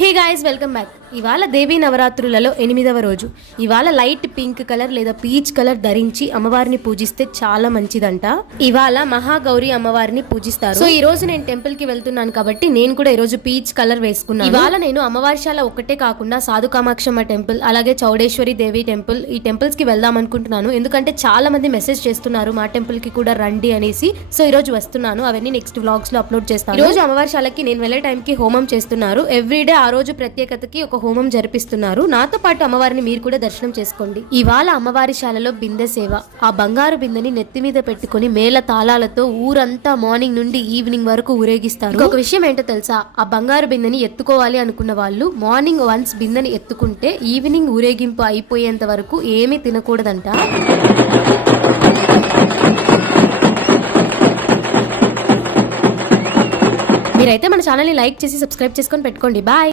Hey guys, welcome back. ఇవాళ దేవీ నవరాత్రులలో 8వ రోజు. ఇవాళ లైట్ పింక్ కలర్ లేదా పీచ్ కలర్ ధరించి అమ్మవారిని పూజిస్తే చాలా మంచిదంట. ఇవాళ మహాగౌరి అమ్మవారిని పూజిస్తారు. సో ఈ రోజు నేను టెంపుల్ కి వెళ్తున్నాను కాబట్టి నేను కూడా ఈ రోజు పీచ్ కలర్ వేసుకున్నాను. ఇవాళ నేను అమ్మవారిశాల ఒక్కటే కాకుండా సాధు కామాక్షమ్మ టెంపుల్, అలాగే చౌడేశ్వరి దేవి టెంపుల్, ఈ టెంపుల్స్ కి వెళ్దాం అనుకుంటున్నాను. ఎందుకంటే చాలా మంది మెసేజ్ చేస్తున్నారు మా టెంపుల్ కి కూడా రండి అనేసి. సో ఈ రోజు వస్తున్నాను. అవన్నీ నెక్స్ట్ వ్లాగ్స్ లో అప్లోడ్ చేస్తాను. ఈ రోజు అమ్మవారిశాలకి నేను వెళ్లే టైం కి హోమం చేస్తున్నారు. ఎవ్రీడే ఆ రోజు ప్రత్యేకతకి ఒక హోమం జరిపిస్తున్నారు. నాతో పాటు అమ్మవారిని మీరు కూడా దర్శనం చేసుకోండి. ఇవాళ అమ్మవారి శాలలో బిందె సేవ. ఆ బంగారు బిందెని నెత్తి మీద పెట్టుకుని మేళ తాళాలతో ఊరంతా మార్నింగ్ నుండి ఈవినింగ్ వరకు ఊరేగిస్తారు. ఒక విషయం ఏంటో తెలుసా, ఆ బంగారు బిందెని ఎత్తుకోవాలి అనుకున్న వాళ్ళు మార్నింగ్ వన్స్ బిందెని ఎత్తుకుంటే ఈవినింగ్ ఊరేగింపు అయిపోయేంత వరకు ఏమీ తినకూడదంట. మీరైతే మన ఛానల్ ని లైక్ చేసి సబ్స్క్రైబ్ చేసుకొని పెట్టుకోండి. బాయ్.